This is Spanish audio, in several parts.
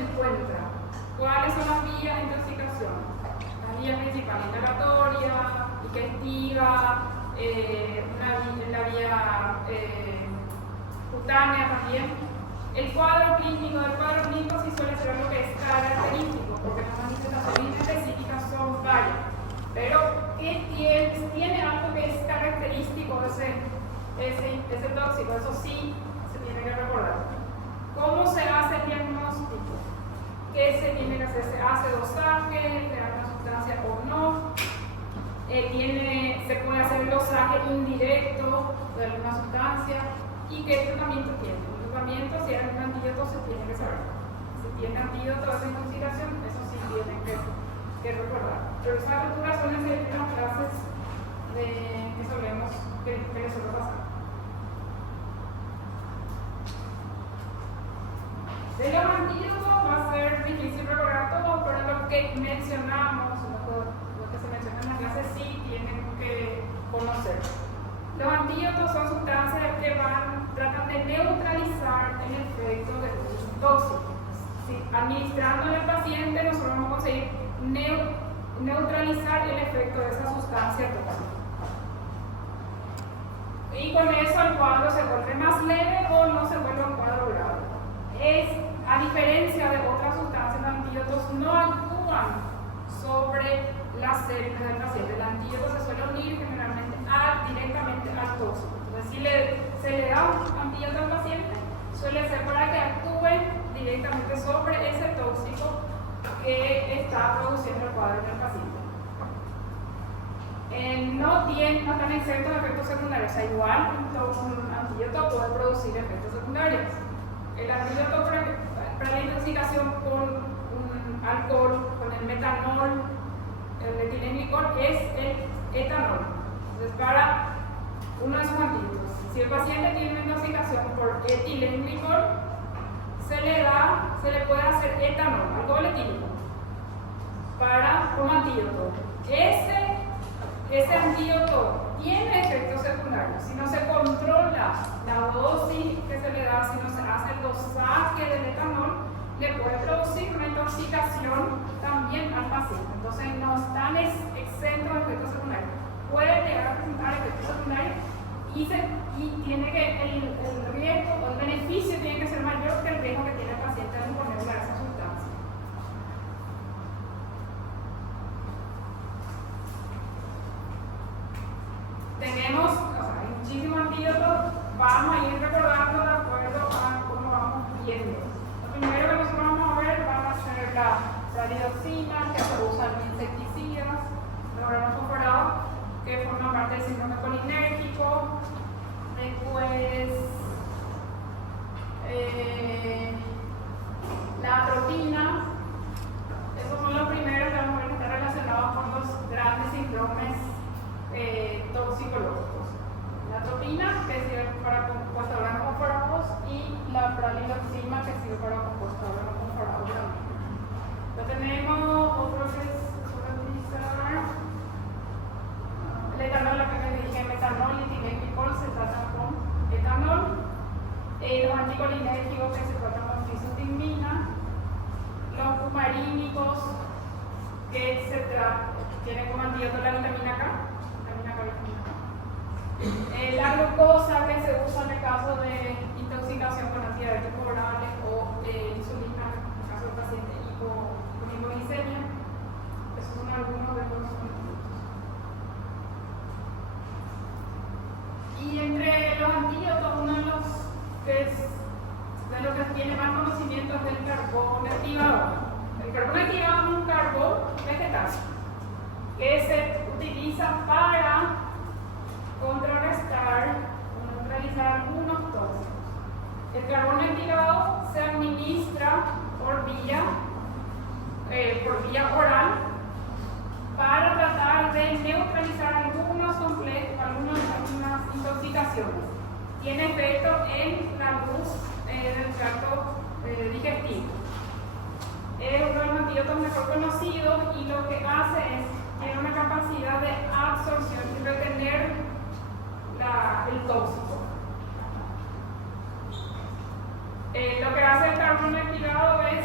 encuentra? ¿Cuáles son las vías de intoxicación? La vía principal inhalatoria, digestiva, la vía cutánea también. El cuadro clínico sí suele ser algo que es característico, porque las manifestaciones específicas son varias. Pero ¿qué tiene algo que es característico ese tóxico? Eso sí se tiene que recordar. ¿Cómo se hace el diagnóstico? ¿Qué se tiene que hacer? ¿Se hace dosaje? ¿Se da una sustancia o no? Se puede hacer el dosaje indirecto de alguna sustancia. ¿Y qué tratamiento tiene? El tratamiento, si hay un antídoto, se tiene que saber. Si tiene antídoto de esa intoxicación, eso sí tienen que recordar. Pero esas lecturas suelen ser las clases que les suele pasar. De los antídotos va a ser difícil recordar todo, pero lo que mencionamos, lo que se menciona en la clase sí tienen que conocer. Los antídotos son sustancias que tratan de neutralizar el efecto del tóxico. Si administrándole al paciente nosotros vamos a conseguir neutralizar el efecto de esa sustancia tóxica. Y con eso el cuadro se vuelve más leve o no se vuelve un cuadro grave. A diferencia de otras sustancias, los antídotos no actúan sobre las células del paciente. El antídoto se suele unir generalmente directamente al tóxico. Entonces, si se le da un antídoto al paciente, suele ser para que actúe directamente sobre ese tóxico que está produciendo el cuadro en el paciente. No están exentos de efectos secundarios. O sea, igual un antídoto puede producir efectos secundarios. El antídoto para la intoxicación con un alcohol, con el metanol, el etilenglicol, es el etanol. Entonces, para uno de sus antídotos, si el paciente tiene una intoxicación por etilenglicol, se le puede hacer etanol, alcohol etílico, como antídoto. Ese antídoto tiene efectos secundarios. Si no se controla la dosis que se le da, si no se hace el dosaje del etanol, le puede producir una intoxicación también al paciente. Entonces no están exentos de efectos secundarios. Puede llegar a presentar efectos secundarios y tiene que el riesgo o el beneficio tiene que ser mayor que el riesgo que tiene el paciente al imponerle a esa sustancia. Hay muchísimos antídotos, vamos a ir recordando de acuerdo a cómo vamos viendo. Lo primero que nosotros vamos a ver va a ser la pralidoxina, que se usa en insecticidas, los granos fosforados, que forman parte del síndrome colinérgico. Después, la atropina. Esos son los primeros que vamos a ver que están relacionados con los grandes síndromes toxicológicos. La atropina, que sirve para compuestos de granos fosforados, y la pralidoxina, que sirve para compuestos de granos fosforados también. Entonces tenemos otro que se suele utilizar, el etanol, la que les dije, metanol y etilenglicol se tratan con etanol. Los anticolinérgicos que se tratan con trizotimina. Los fumarínicos que tienen como antídoto la vitamina K. La glucosa, que se usa en el caso de intoxicación con antidiabéticos orales o insulina en el caso del paciente con hipoglicemia. Esos son algunos de los antídotos. Y entre los antídotos, uno de los que tiene más conocimiento es el carbón activado. El carbón activado es un carbón vegetal que se utiliza para contrarrestar o neutralizar algunos tóxicos. El carbón activado se administra por vía oral para tratar de neutralizar algunas intoxicaciones. Tiene efecto en la luz del tracto digestivo. Es uno de los antídotos mejor conocidos y lo que hace es tiene una capacidad de absorción y retener el tóxico. Lo que hace el carbón activado es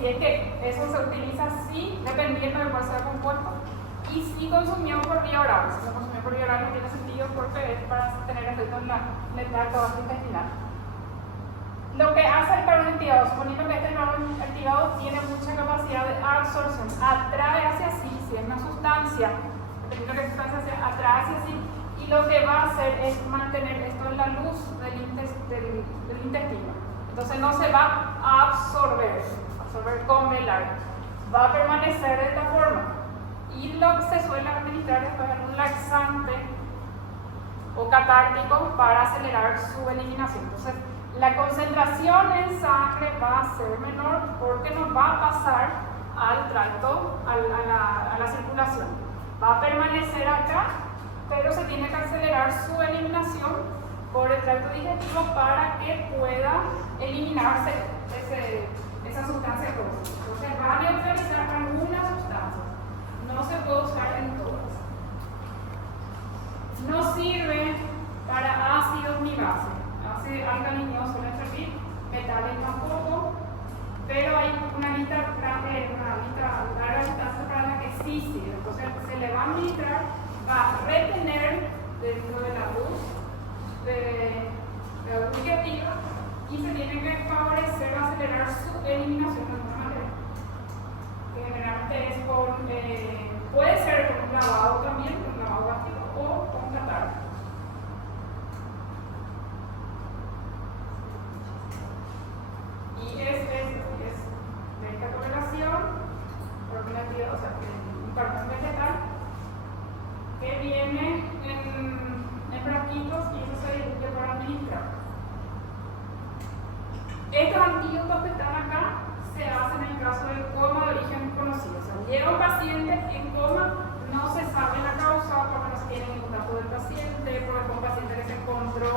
si es que eso se utiliza así, dependiendo de cuál sea el compuesto, y si consumió por vía oral. Si se consumió por vía oral no tiene sentido porque es para tener efecto en la tracto intestinal. Lo que hace el carbón activado, suponiendo que este carbón activado tiene mucha capacidad de absorción, atrae hacia sí, si es una sustancia, dependiendo de qué sustancia sea, atrae hacia sí, y lo que va a hacer es mantener esto en la luz del intestino. Entonces no se va a absorber con el aire, va a permanecer de esta forma. Y lo que se suele administrar después es un laxante o catártico para acelerar su eliminación. Entonces, la concentración en sangre va a ser menor porque nos va a pasar al tracto, a la circulación. Va a permanecer acá, pero se tiene que acelerar su eliminación por el tracto digestivo para que pueda eliminarse esa sustancia tóxica. Entonces va a neutralizar algunas sustancias, no se puede usar en todas. No sirve para ácidos ni bases. Alcalino suele servir, metales tampoco, pero hay una lista larga de sustancias para las que sí sirve. Entonces se le va a administrar, va a retener dentro de la luz de la luz negativa y se tiene que favorecer o acelerar su eliminación de alguna manera. Que generalmente es puede ser con un lavado también, con un lavado gástrico o con catarro. Y es de esta correlación, o sea, un carbón vegetal que viene en frasquitos y eso se diluye para administrar. Estos antídotos que están acá se hacen en caso de coma de origen conocido. O sea, llega un paciente en coma, no se sabe la causa porque no se tiene ningún dato del paciente, porque fue un paciente que se encontró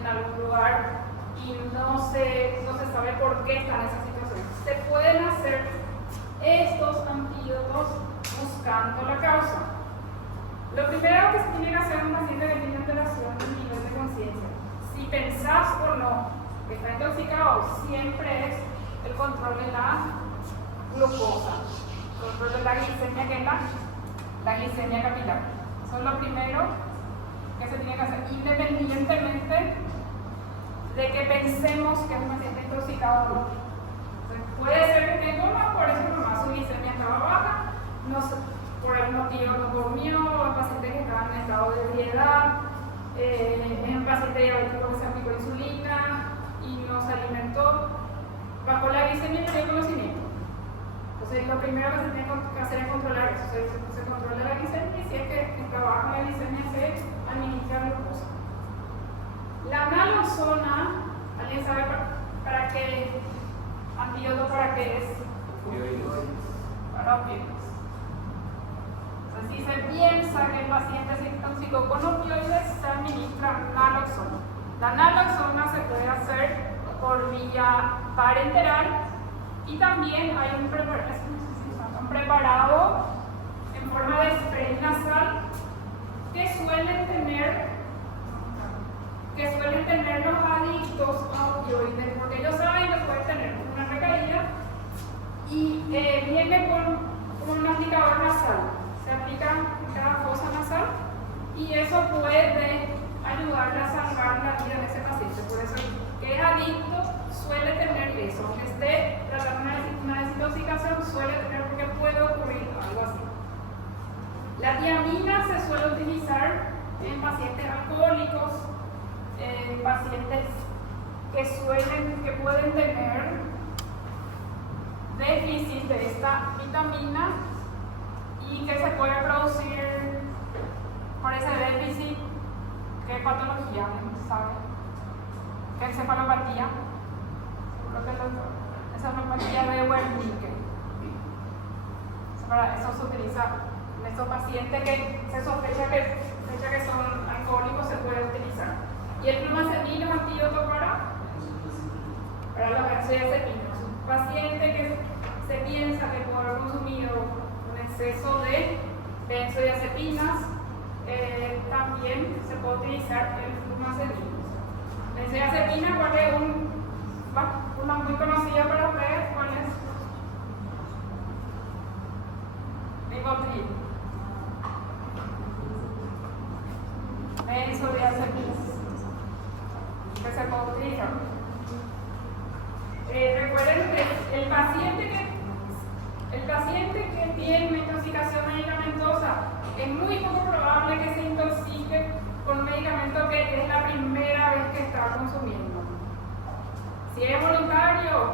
en algún lugar y no se sabe por qué está en esa situación. Se pueden hacer estos antídotos buscando la causa. Lo primero que se tiene que hacer en un paciente que tiene alteración del nivel de conciencia, si pensás o no que está intoxicado, siempre es el control de la glucosa, el control de la glicemia, que es la glicemia capilar. Eso es lo primero que se tiene que hacer, independientemente de que pensemos que es un paciente intoxicado o no. Entonces, puede ser que tenga coma, por eso nomás su glicemia estaba baja, por algún motivo no comió, el paciente que estaba en estado de ebriedad, es un paciente diabético que se aplicó insulina y no se alimentó, bajó la glicemia y perdió conocimiento. Entonces, lo primero que se tiene que hacer es controlar eso, se controla la glicemia y si es que está baja la glicemia se administra glucosa. La naloxona, ¿alguien sabe para qué antídoto para qué es? Para opioides. Entonces, si se piensa que el paciente se intoxicó con opioides, se administra naloxona. La naloxona se puede hacer por vía parenteral y también hay un preparado en forma de spray nasal que suelen tener los adictos a opioides, porque ellos saben que pueden tener una recaída y viene con un aplicador nasal. Se aplica en cada fosa nasal y eso puede ayudarle a salvar la vida de ese paciente. Por eso, que es adicto suele tener eso, aunque esté tratando una desintoxicación, suele tener, porque puede ocurrir algo así. La tiamina se suele utilizar en pacientes alcohólicos, en pacientes que pueden tener déficit de esta vitamina y que se puede producir por ese déficit. ¿Qué patología? ¿Sabe? ¿Qué encefalopatía? Seguro que es encefalopatía de Wernicke. Eso se utiliza en estos pacientes que se sospecha que son alcohólicos, se puede utilizar. Y el flumazenil es antídoto para los benzodiazepinas. Un paciente que se piensa que por haber consumido un exceso de benzodiazepinas, también se puede utilizar el flumazenil. Benzodiazepina, ¿cuál es una muy conocida para ustedes? ¿Cuál es? ribotril, benzodiazepina, que se utiliza. Recuerden que el paciente que tiene una intoxicación medicamentosa es muy poco probable que se intoxique con un medicamento que es la primera vez que está consumiendo. Si es voluntario,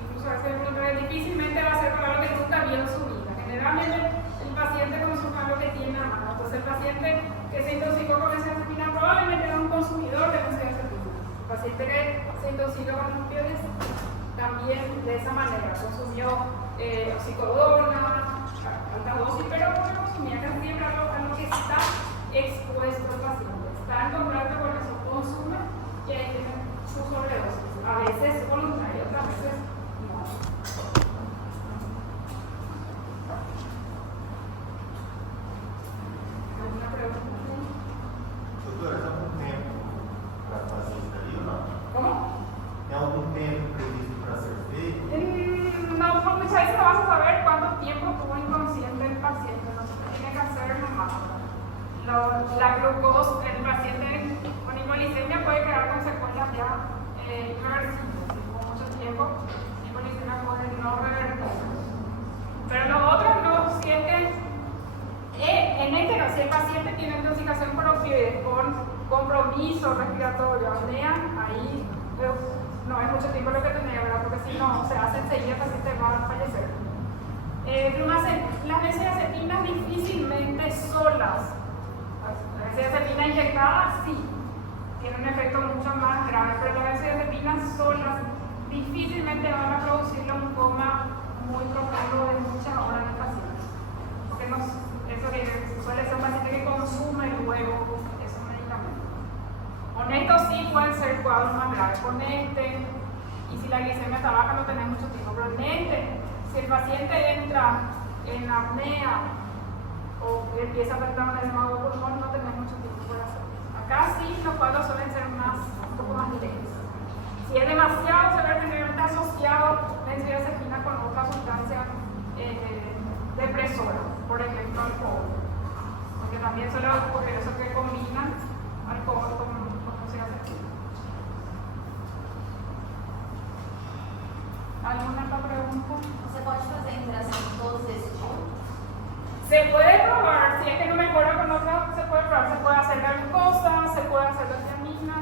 incluso a veces voluntario, difícilmente va a ser con algo que nunca vio en su vida. Generalmente el paciente consume algo que tiene a mano. Entonces el paciente que se intoxicó con benzodiazepina probablemente era un consumidor de benzodiazepina. El paciente que se intoxicó con opioides también de esa manera consumió oxicodona, alta dosis, pero no consumía casi siempre a lo que está expuesto el paciente. Está en contacto con eso, consume y ahí tiene su sobredosis. A veces voluntario, otras veces no. ¿Alguna pregunta? Doutora, tem algum tempo para fazer isso daí ou não? ¿Cómo? Tem algum tempo previsto para ser feito? No, muchas veces no vas a saber cuánto tiempo estuvo inconsciente el paciente, no se tiene que hacer nomás. La glucosa, el paciente con hipoglicemia puede quedar con secuelas ya irreversibles, con mucho tiempo, hipoglicemia puede no revertir. Pero los otros no, si es que en este caso, si el paciente tiene intoxicación por opioides con compromiso respiratorio, apnea, ahí no es mucho tiempo lo que tenía, ¿verdad? Porque si no se hace enseguida, el paciente va a fallecer. Las benzodiazepinas difícilmente solas, la benzodiazepina inyectada sí, tiene un efecto mucho más grave, pero las benzodiazepinas solas difícilmente van a producirle un coma muy profundo de muchas horas en el paciente. Porque eso que suele ser un paciente que consume luego esos medicamentos. Con estos sí pueden ser cuadros más graves. Con este, y si la glicemia está baja, no tenés mucho tiempo. Pero en este, si el paciente entra en apnea o empieza a afectar un edema de pulmón, no tenés mucho tiempo por hacer. Acá sí los cuadros suelen ser un poco más leves. Si es demasiado severo, generalmente asociado benzodiazepina con otra sustancia depresora, por ejemplo alcohol. Porque también suele ocurrir eso que combinan alcohol con benzodiazepina. ¿Alguna otra pregunta? Você pode fazer a interação de todos esses juntos? Se puede probar, si es que no mejora con otro, se puede probar. Se puede hacer la glucosa, se puede hacer la tiamina.